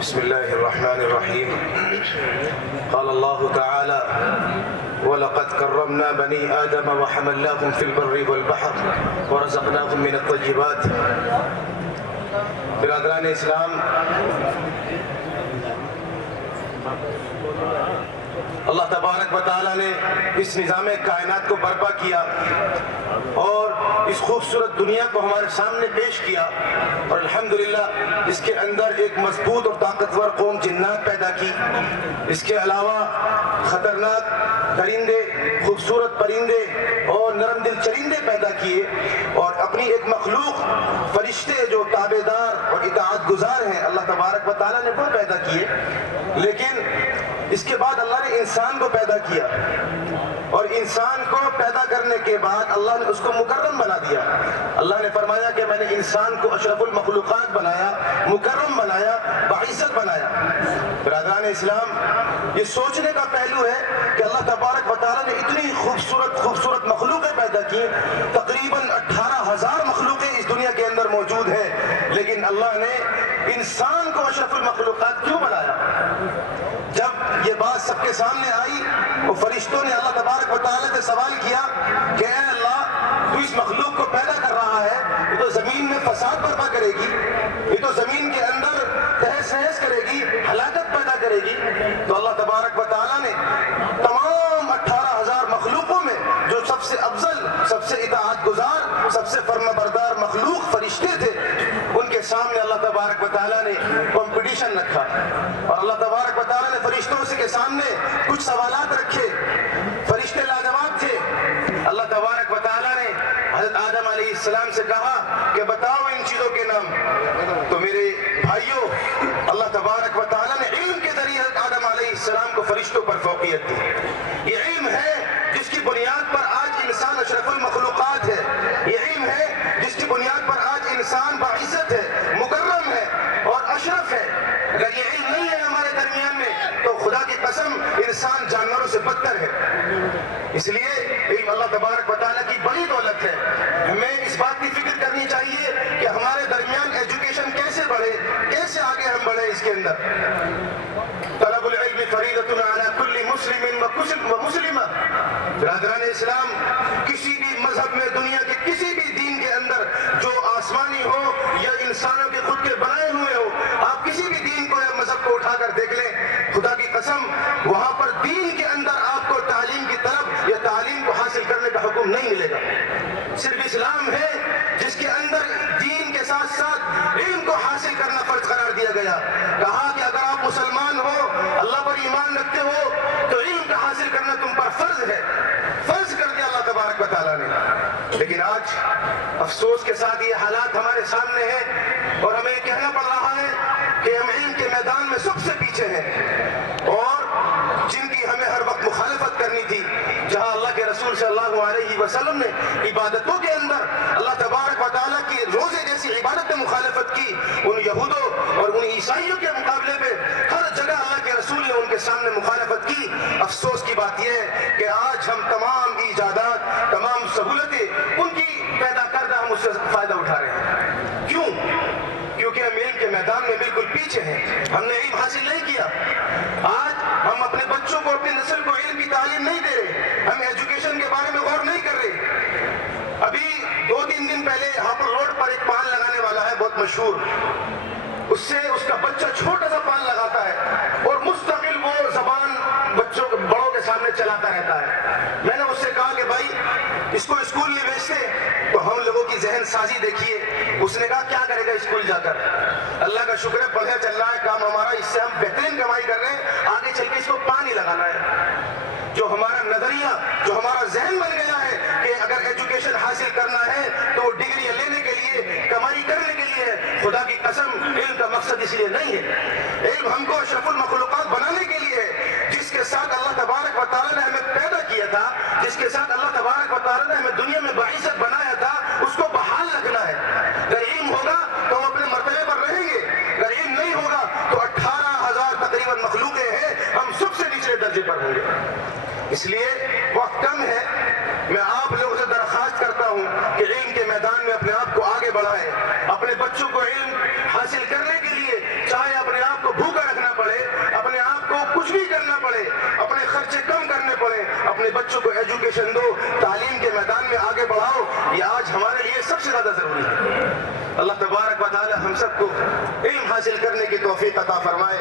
بسم الله الرحمن الرحيم. قال الله تعالى: وَلَقَدْ كَرَّمْنَا بَنِي آدَمَ وَحَمَلْنَاهُمْ فِي الْبَرِّ وَالْبَحْرِ وَرَزَقْنَاهُمْ مِنَ الطَّيِّبَاتِ۔ برادران اسلام، اللہ تبارک و تعالیٰ نے اس نظام کائنات کو برپا کیا اور اس خوبصورت دنیا کو ہمارے سامنے پیش کیا، اور الحمدللہ اس کے اندر ایک مضبوط اور طاقتور قوم جنات پیدا کی۔ اس کے علاوہ خطرناک درندے، خوبصورت پرندے اور نرم دل چرندے پیدا کیے، اور اپنی ایک مخلوق فرشتے جو تابعدار اور اطاعت گزار ہیں اللہ تبارک و تعالیٰ نے وہ پیدا کیے۔ لیکن اس کے بعد اللہ نے انسان کو پیدا کیا، اور انسان کو پیدا کرنے کے بعد اللہ نے اس کو مکرم بنا دیا۔ اللہ نے فرمایا کہ میں نے انسان کو اشرف المخلوقات بنایا، مکرم بنایا، باعزت بنایا۔ برادران اسلام، یہ سوچنے کا پہلو ہے کہ اللہ تبارک و تعالیٰ نے اتنی خوبصورت مخلوقیں پیدا کی، تقریباً 18,000 مخلوقیں اس دنیا کے اندر موجود ہیں، لیکن اللہ نے انسان کو اشرف المخلوقات کیوں بنایا؟ جب یہ بات سب کے سامنے آئی تو فرشتوں نے اللہ تبارک و تعالیٰ سے سوال کیا کہ اے اللہ، تو اس مخلوق کو پیدا کر رہا ہے، یہ تو زمین میں فساد برپا کرے گی، یہ تو زمین کے اندر تہس نہس کرے گی، ہلاکت پیدا کرے گی۔ تو اللہ تبارک و تعالیٰ نے تمام 18,000 مخلوقوں میں جو سب سے افضل، سب سے اطاعت گزار، سب سے فرما بردار مخلوق فرشتے تھے، ان کے سامنے اللہ تبارک و تعالیٰ نے کمپٹیشن رکھا، اور اللہ تبارک و تعالیٰ نے فرشتوں کے سامنے کچھ سوالات رکھے۔ فرشتے لاجواب تھے۔ اللہ تبارک و تعالیٰ نے حضرت آدم علیہ السلام سے کہا کہ بتاؤ ان چیزوں کے نام۔ تو میرے بھائیوں، اللہ تبارک و تعالیٰ نے علم کے ذریعے حضرت آدم علیہ السلام کو فرشتوں پر فوقیت دی۔ یہ علم ہے جس کی بنیاد پر آج انسان اشرف المخلوقات ہے، یہ علم ہے جس کی بنیاد پر آج انسان باعزت ہے، مکرم ہے اور اشرف ہے۔ اگر یہ علم نہیں ہے ہمارے درمیان میں تو خدا کی قسم انسان جانوروں سے بدتر ہے۔ اس لیے علم اللہ تبارک و تعالیٰ کی بڑی دولت ہے۔ ہمیں اس بات کی فکر کرنی چاہیے کہ ہمارے درمیان ایجوکیشن کیسے بڑھے، کیسے آگے ہم بڑھے اس کے اندر۔ طلب العلم فریضۃ علی کل مسلم و مسلمہ۔ برادران اسلام، کسی بھی مذہب میں، دنیا کے کسی بھی دین کے اندر جو آسمانی ہو یا انسانوں کے خود کے بنائے ہوئے ہو، آپ کسی بھی دین کو یا مذہب کو اٹھا کر دیکھ لیں، خدا کی قسم وہاں پر دین کے اندر آپ کو تعلیم کی طلب یا تعلیم کو حاصل کرنے کا حکم نہیں ملے گا۔ صرف اسلام ہے جس کے اندر دین کے ساتھ ساتھ علم کو حاصل کرنا فرض قرار دیا گیا۔ کہا کہ اگر آپ مسلمان ہو، اللہ پر ایمان رکھتے ہو، تو علم کا حاصل کرنا تم پر فرض ہے، فرض کر دیا اللہ تبارک و تعالیٰ نے۔ لیکن آج افسوس کے ساتھ یہ حالات ہمارے سامنے ہیں، اور ہمیں کہنا پڑ رہا ہے کہ ہم علم کے میدان میں سب سے پیچھے ہیں، اور جن کی ہمیں ہر وقت مخالفت کرنی تھی، جہاں اللہ کے رسول صلی اللہ علیہ وسلم نے عبادتوں کے اندر اللہ تبارک و تعالیٰ کی روزے جیسی عبادت میں مخالفت کی، ان یہودوں اور ان عیسائیوں کے مقابلے پہ ہر جگہ اللہ کے رسول نے ان کے سامنے مخالفت کی۔ افسوس کی بات یہ ہے کہ آج ہم تمام ایجادات، تمام سہولتیں ان کی پیدا کردہ ہم اس سے فائدہ اٹھا رہے ہیں۔ کیوں؟ کیونکہ ہم علم کے میدان میں بالکل پیچھے ہیں، ہم نے علم حاصل نہیں کیا۔ آج ہم اپنے بچوں کو، اپنی نسل کو علم کی تعلیم نہیں دے رہے، ہم ایجوکیشن کے بارے میں غور نہیں کر رہے۔ ابھی 2-3 دن پہلے ہاپڑ روڈ پر ایک پان لگانے والا ہے بہت مشہور، اس سے اس کا بچہ چھوٹا سا پان لگاتا ہے اور مستقل وہ زبان بچوں بڑوں کے سامنے چلاتا رہتا ہے۔ میں نے اس سے کہا کہ بھائی اس کو اسکول نہیں بھیجتے، تو ہم لوگوں کی ذہن سازی دیکھیے۔ اس نے کہا کیا کرے گا اسکول جا کر؟ اللہ کا شکر ہے بڑھیا چل رہا ہے کام ہمارا، اس سے ہم بہترین کمائی کر رہے ہیں، آگے چل کے اس کو پانی لگانا ہے۔ جو ہمارا نظریہ، جو ہمارا ذہن بن گیا ہے کہ اگر ایجوکیشن حاصل کرنا ہے تو وہ ڈگری لینے کے لیے، کمائی کرنے کے لیے ہے، خدا کی قسم علم کا مقصد اس لیے نہیں ہے۔ علم ہم کو اشرف المخلوقات بنانے کے لیے ہے، جس کے ساتھ اللہ تبارک و تعالیٰ نے ہمیں پیدا کیا تھا، جس کے ساتھ اللہ تبارک و تعالیٰ نے ہمیں دنیا میں باعزت بنایا تھا، اس کو بحال رکھنا ہے۔ اگر علم ہوگا تو ہم اپنے مرتبے پر رہیں گے، اگر علم نہیں ہوگا تو 18,000 تقریباً مخلوقیں ہیں، ہم سب سے نچلے درجے پر ہوں گے۔ اس لیے وقت کم ہے، میں آپ لوگوں سے درخواست کرتا ہوں کہ علم کے میدان میں اپنے آپ کو آگے بڑھائیں، اپنے بچوں کو علم حاصل کرنے کے لیے چاہے اپنے آپ کو بھوکا دو, تعلیم کے میدان میں آگے بڑھاؤ, یہ آج ہمارے لیے سب سے زیادہ ضروری ہے. اللہ تبارک و تعالی ہم سب کو علم حاصل کرنے کی توفیق عطا فرمائے.